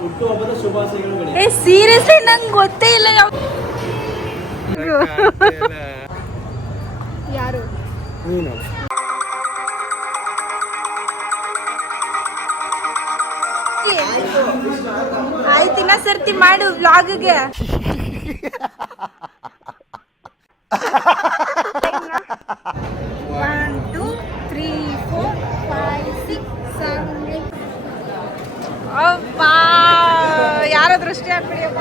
ಹುಟ್ಟುಹಬ್ಬದ ಶುಭಾಶಯಗಳು. ಸೀರಿಯಸ್ಲಿ ನಂಗೆ ಗೊತ್ತೇ ಇಲ್ಲ ಯಾರು ಆಯ್ತು ಇನ್ನ ಸರ್ತಿ ಮಾಡು ವ್ಲಾಗ್ಗೆ. 1 2 3 4 5 6 7 ಅಪ್ಪಾ ಯಾರ ದೃಷ್ಟಿ ಆಗ್ಬಿಡಿಯಪ್ಪ.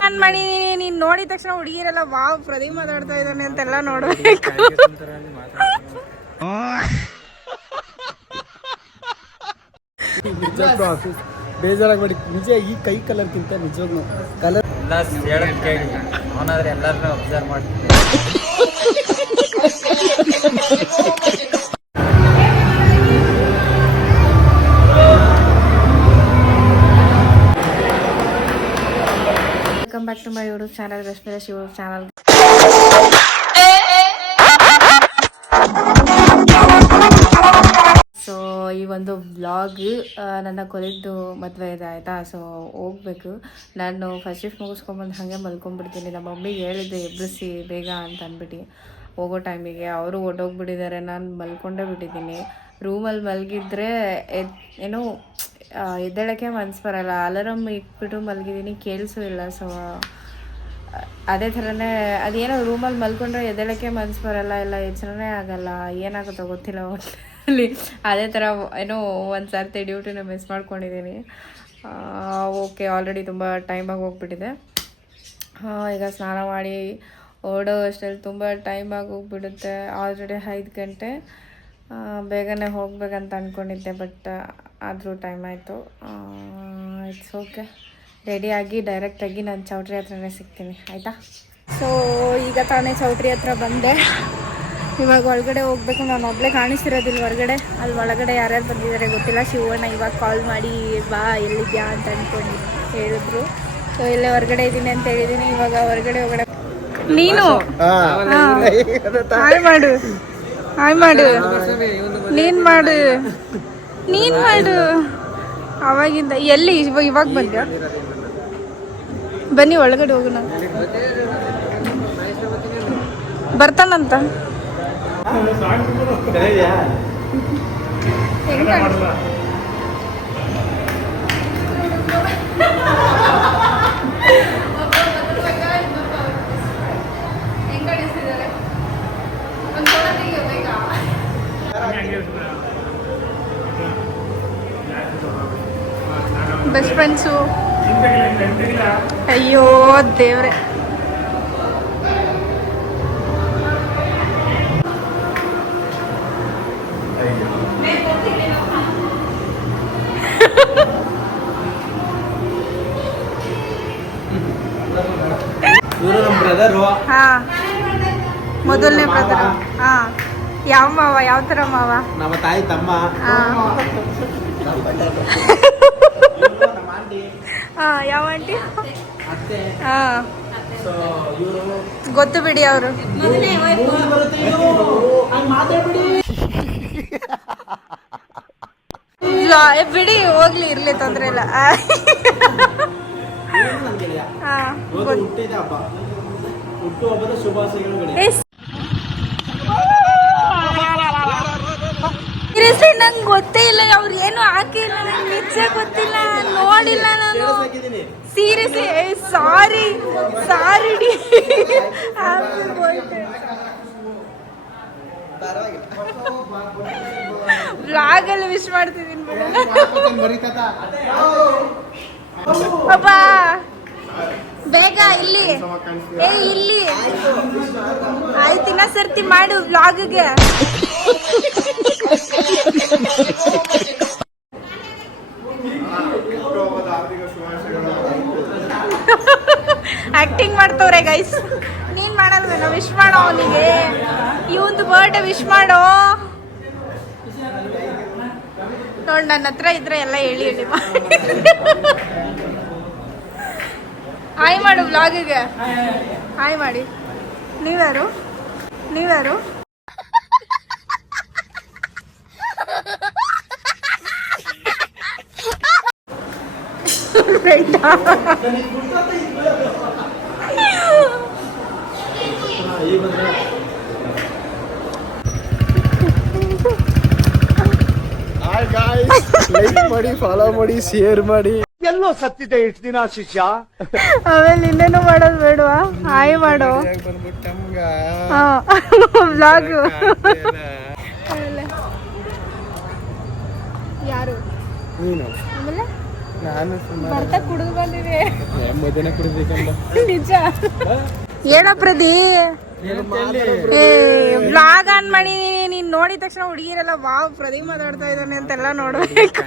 ನಾನು ಮಾಡಿದೀನಿ. ನೀನು ನೋಡಿದ ತಕ್ಷಣ ಹುಡುಗಿರೆಲ್ಲ ವಾವ್ ಪ್ರದೀಪ್ ಮಾತಾಡ್ತಾ ಇದ್ದಾನೆ ಅಂತೆಲ್ಲ ನೋಡ್ಬೇಕು. ಬೇಜಾರಾಗ್ಬೇಡಿ ನಿಜ. ಈ ಕೈ ಕಲರ್ಗಿಂತ ನಿಜವಾಗ್ಲೂ ಕಲರ್ ಕೇಳಿ ಅವನಾದ್ರೆ ಎಲ್ಲರನ್ನೂ ಅಬ್ಸರ್ವ್ ಮಾಡ್ತೀನಿ. Welcome back to my YouTube channel, Rashmira YouTube channel. So ಈ ಒಂದು ವ್ಲಾಗ್ ನನ್ನ ಕೊಲಿದ್ದು ಮದುವೆ ಇದೆ ಆಯಿತಾ. ಸೊ ಹೋಗ್ಬೇಕು. ನಾನು ಫಸ್ಟ್ ಶಿಫ್ಟ್ ಮುಗಿಸ್ಕೊಂಬಂದು ಹಾಗೆ ಮಲ್ಕೊಂಡ್ಬಿಡ್ತೀನಿ. ನಮ್ಮ ಮಮ್ಮಿಗೆ ಹೇಳಿದ್ದೆ ಎಬ್ಬಿಸಿ ಬೇಗ ಅಂತ ಅಂದ್ಬಿಟ್ಟು ಹೋಗೋ ಟೈಮಿಗೆ ಅವರು ಹೊಟ್ಟೋಗ್ಬಿಟ್ಟಿದ್ದಾರೆ. ನಾನು ಮಲ್ಕೊಂಡೇ ಬಿಟ್ಟಿದ್ದೀನಿ. ರೂಮಲ್ಲಿ ಮಲಗಿದ್ರೆ ಏನೋ ಎದ್ದೇಳೋಕ್ಕೆ ಮನ್ಸು ಬರೋಲ್ಲ. ಅಲಾರಮ್ ಇಟ್ಬಿಟ್ಟು ಮಲಗಿದ್ದೀನಿ, ಕೇಳಿಸೂ ಇಲ್ಲ. ಸೊ ಅದೇ ಥರನೇ ಅದೇನೋ ರೂಮಲ್ಲಿ ಮಲ್ಕೊಂಡ್ರೆ ಎದ್ದೇಳೋಕ್ಕೆ ಮನ್ಸು ಬರೋಲ್ಲ, ಇಲ್ಲ ಎಚ್ಚರನೇ ಆಗೋಲ್ಲ, ಏನಾಗುತ್ತೋ ಗೊತ್ತಿಲ್ಲ ಒಟ್ಟಲ್ಲಿ. ಅದೇ ಥರ ಏನೋ ಒಂದು ಸರ್ತಿ ಡ್ಯೂಟಿನ ಮಿಸ್ ಮಾಡ್ಕೊಂಡಿದ್ದೀನಿ. ಓಕೆ, ಆಲ್ರೆಡಿ ತುಂಬ ಟೈಮಾಗಿ ಹೋಗ್ಬಿಟ್ಟಿದೆ. ಈಗ ಸ್ನಾನ ಮಾಡಿ ಓಡೋ ಅಷ್ಟರಲ್ಲಿ ತುಂಬ ಟೈಮಾಗಿ ಹೋಗ್ಬಿಡುತ್ತೆ. ಆಲ್ರೆಡಿ 5 ಗಂಟೆ. ಬೇಗನೆ ಹೋಗ್ಬೇಕಂತ ಅಂದ್ಕೊಂಡಿದ್ದೆ, ಬಟ್ ಆದರೂ ಟೈಮ್ ಆಯಿತು. It's okay. ರೆಡಿಯಾಗಿ ಡೈರೆಕ್ಟಾಗಿ ನಾನು ಚೌಟ್ರಿ ಹತ್ರನೇ ಸಿಗ್ತೀನಿ ಆಯಿತಾ. ಸೊ ಈಗ ತಾನೇ ಚೌಟ್ರಿ ಹತ್ರ ಬಂದೆ. ಇವಾಗ ಒಳಗಡೆ ಹೋಗ್ಬೇಕು. ನಾನು ಒಬ್ಬಳೇ ಕಾಣಿಸ್ತಿರೋದಿಲ್ಲ ಹೊರಗಡೆ. ಅಲ್ಲಿ ಒಳಗಡೆ ಯಾರ್ಯಾರು ಬಂದಿದ್ದಾರೆ ಗೊತ್ತಿಲ್ಲ. ಶಿವಣ್ಣ ಇವಾಗ ಕಾಲ್ ಮಾಡಿ ಬಾ ಎಲ್ಲಿದ್ಯಾ ಅಂತ ಅಂದ್ಕೊಂಡು ಹೇಳಿದ್ರು. ಸೊ ಇಲ್ಲೇ ಹೊರಗಡೆ ಇದ್ದೀನಿ ಅಂತ ಹೇಳಿದ್ದೀನಿ. ಇವಾಗ ಹೊರಗಡೆ ಹೋಗಡೆ ನೀನು ಹಾಯ್ ಮಾಡು, ಹಾಯ್ ಮಾಡು, ನೀನು ಮಾಡು, ನೀನು ಮಾಡು. ಅವಾಗಿಂದ ಎಲ್ಲಿ ಇವಾಗ ಬಂದ್ಯಾ? ಬನ್ನಿ ಒಳಗಡೆ ಹೋಗೋಣ. ಬರ್ತಾನಂತ ಬೆಸ್ಟ್ ಫ್ರೆಂಡ್ಸು. ಅಯ್ಯೋ ದೇವ್ರೆ. ಹಾ, ಮೊದಲನೇ ಬ್ರದರ್. ಹಾ, ಯಾವ ಮಾವ? ಯಾವ ತರ ಮಾವ? ನಮ್ಮ ತಾಯಿ ತಮ್ಮ. ಯಾವ ಆಂಟಿ? ಹಾ, ಗೊತ್ತು ಬಿಡಿ ಅವರು. ಬಿಡಿ ಹೋಗ್ಲಿ, ಇರ್ಲಿ, ತೊಂದ್ರೆ ಇಲ್ಲ. ಹುಟ್ಟುಹಬ್ಬದ ಶುಭಾಶಯಗಳು. ಸೀರಿಯಸ್ಲಿ ನಂಗೆ ಗೊತ್ತೇ ಇಲ್ಲ. ಅವ್ರು ಏನು ಹಾಕಿಲ್ಲ, ನಂಗೆ ನಿಜ ಗೊತ್ತಿಲ್ಲ, ನೋಡಿಲ್ಲ ನಾನು. ಸೀರಿಯಸ್ಲಿ ಸಾರಿ ಡಿ. ವ್ಲಾಗಲ್ಲಿ ವಿಶ್ ಮಾಡ್ತಿದ್ದೀನಿ ಪಾಪ. ಬೇಗ ಇಲ್ಲಿ ಇಲ್ಲಿ ಆಯ್ತು ಇನ್ನ ಸರ್ತಿ ಮಾಡು ವ್ಲಾಗ್ಗೆ. Acting ಮಾಡ್ತವ್ರೆ guys. ನೀನ್ ಮಾಡಲ್ವೇನೋ? ವಿಶ್ ಮಾಡೋ ಅವನಿಗೆ. ಇವಂದು ಬರ್ಡೇ ವಿಶ್ ಮಾಡೋ. ನೋಡಿ, ನನ್ನ ಹತ್ರ ಇದ್ರೆ ಎಲ್ಲ ಹೇಳಿ ಹಾಯ್ ಮಾಡು ವ್ಲಾಗಿಗೆ. ಹಾಯ್ ಮಾಡಿ. ನೀವ್ಯಾರು? ಹಾಯ್ ಗಾಯ್ಸ್, ಲೈಕ್ ಮಾಡಿ, ಫಾಲೋ ಮಾಡಿ, ಶೇರ್ ಮಾಡಿ. ಎಲ್ಲೋ ಸತ್ತಿದೆ ಇಷ್ಟು ದಿನ ಶಿಷ್ಯ. ಆಮೇಲೆ ಇನ್ನೇನು ಮಾಡೋದು ಬೇಡವಾ? ಹಾಯ್ ಮಾಡೋ ವ್ಲಾಗ್. ಯಾರು ನೀನು? ಆಮೇಲೆ ನಾನು ಬರ್ತಾ ಕುಡಿದು ಬಂದಿದೆ. ಮಧ್ಯಾಹ್ನ ಕುಡಿಬೇಕಂತ ನಿಜ ಹೇಳ ಪ್ರದಿ. ವ್ಲಾಗ್ ಆನ್ ಮಾಡಿ ನೀನ್ ನೋಡಿದ ತಕ್ಷಣ ಹುಡುಗಿರೆಲ್ಲ ವಾವ್ ಪ್ರದೀಪ್ ಮಾತಾಡ್ತಾ ಇದ್ದಾನೆ ಅಂತೆಲ್ಲ ನೋಡ್ಬೇಕು.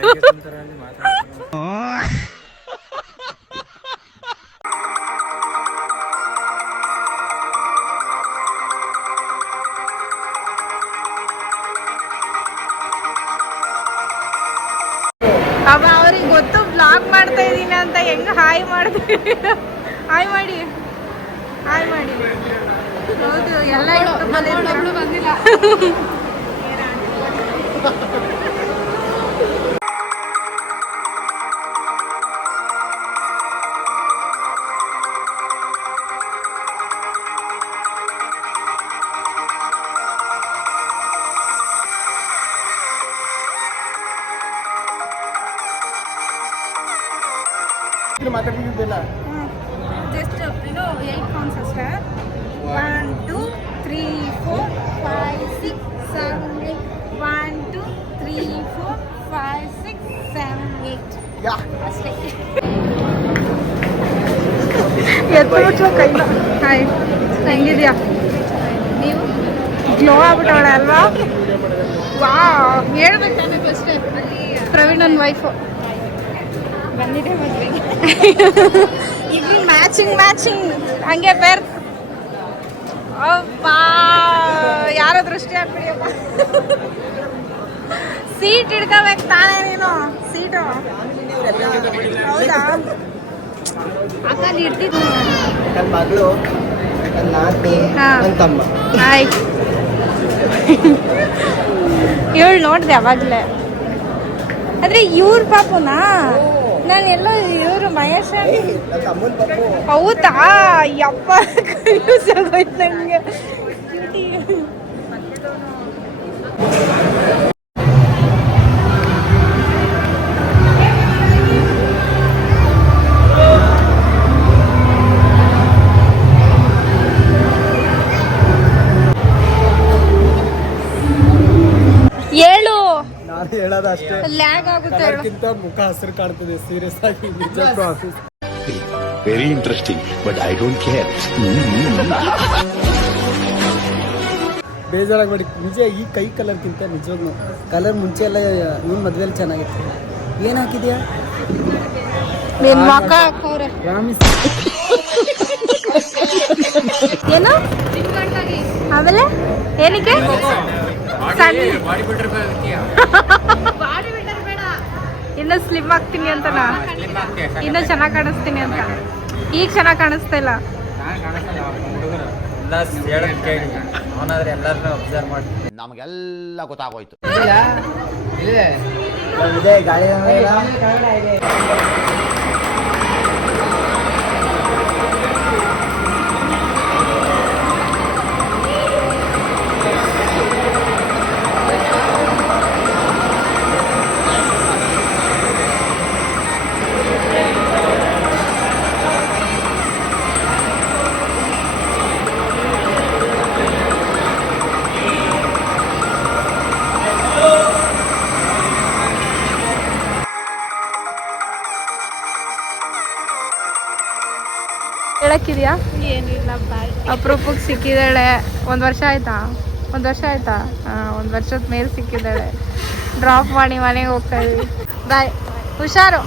ಅವ ಅವ್ರಿಗೆ ಗೊತ್ತು ವ್ಲಾಗ್ ಮಾಡ್ತಾ ಇದೀನಿ ಅಂತ. ಹೆಂಗ ಹಾಯ್ ಮಾಡ್ತೀವಿ? ಹಾಯ್ ಮಾಡಿ, ಹಾಯ್ ಮಾಡಿ. ಹೌದು, ಎಲ್ಲ ಬಂದಿಲ್ಲ. ಮಾತಾಡ್ತಿದ್ದಿಲ್ಲ. ಜಸ್ಟ್ 8 ಕೌಂಟ್ಸ್ ಅಷ್ಟೇ. 1 2 3 4 5 6 7 8. 1 2 3 4 5 6 7 8 ಅಷ್ಟೇ. ಎತ್ತು ಕೈನ. ಹಾಯ್, ಹೆಂಗಿದ್ಯಾ? ನೀವು ಗ್ಲೋ ಆಗ್ಬಿಟ್ಟವಳೆ ಅಲ್ವಾ? ವಾ, ಹೇಳ್ಬೇಕಾನೆ ಫಸ್ಟ್. ಪ್ರವೀಣ್ ನನ್ನ ವೈಫು ಬಂದಿದೆ ಮದುವೆಗೆ. ಇಲ್ಲಿ ಮ್ಯಾಚಿಂಗ್ ಹಂಗೆ ಬೇರೆ. ಅಪ್ಪಾ, ಯಾರೋ ದೃಷ್ಟಿ ಹಾಕ್ಬಿಡಿಯಪ್ಪ. ಸೀಟ್ ಹಿಡ್ಕೋಬೇಕು ತಾನೇ ನೀನು. ಸೀಟು ಹೌದಾ? ಅಕ್ಕಲ್ಲಿ ಇಡ್ತಿದ್ದು ನನ್ನ ಮಗಳು, ನನ್ನ ನಾಟಿ, ನನ್ನ ತಮ್ಮ. ಆಯ್ತು. ಇವಳು ನೋಡಿದೆ ಅವಾಗಲೇ. ಆದರೆ ಇವ್ರ ಪಾಪುನಾ? ನಾನು ಎಲ್ಲೋ ಇವರು ಮಹೇಶ್. ಹೌದಾ? ಯಪ್ಪ, ಕನ್ಫ್ಯೂಸ್ ಆಗೋಯ್ತು ನನಗೆ. ಹೇಳು. ನಾನು ಹೇಳೋದು ಅಷ್ಟೇ. ಲ್ಯಾಗ್ ಆಗುತ್ತೆ. ಅದಕ್ಕಿಂತ ಮುಖ ಹಸಿರು ಕಾಣ್ತದೆ. ಸೀರಿಯಸ್ ಆಗಿ ನಿಜಕ್ಕೂ very interesting, but I don't care. ಬೇಜಾರಾಗಬೇಡಿ. ನಿಜ, ಈ ಕೈ ಕಲರ್ಗಿಂತ ನಿಜವಾಗ್ಲು ಕಲರ್ ಮುಂಚೆ ಎಲ್ಲ ನಿಮ್ಮ ಮದುವೆಯಲ್ಲಿ ಚೆನ್ನಾಗಿತ್ತು. ಏನು ಹಾಕಿದ್ಯಾ? ನಿನ್ ಮಕ್ಕ ಹಾಕವ್ರೆ. ಏನು ಆಮೇಲೆ ಏನಕ್ಕೆ? ಇನ್ನು ಸ್ಲಿಮ್ ಆಗ್ತೀನಿ ಅಂತನಾ? ಇನ್ನು ಚೆನ್ನಾಗಿ ಕಾಣಿಸ್ತೀನಿ ಅಂತ. ಈಗ ಚೆನ್ನಾಗಿ ಕಾಣಿಸ್ತಾ ಇಲ್ಲ. ಅವನಾದ್ರೆ ಎಲ್ಲರನ್ನೂ ಅಬ್ಸರ್ವ್ ಮಾಡ್ತೀನಿ. ನಮಗೆಲ್ಲ ಗೊತ್ತಾಗೋಯ್ತು. ಗಾಳಿ ಹೇಳಕ್ಕಿದ್ಯಾ? ಏನಿಲ್ಲ, ಬಾಯ್. ಅಪರೂಪಕ್ಕೆ ಸಿಕ್ಕಿದ್ದಾಳೆ. ಒಂದು ವರ್ಷ ಆಯ್ತಾ? ಒಂದು ವರ್ಷದ ಮೇಲೆ ಸಿಕ್ಕಿದ್ದಾಳೆ. ಡ್ರಾಪ್ ಮಾಡಿ ಮನೆಗೆ ಹೋಗ್ತಾ ಇದ್ವಿ. ಬಾಯ್, ಹುಷಾರು.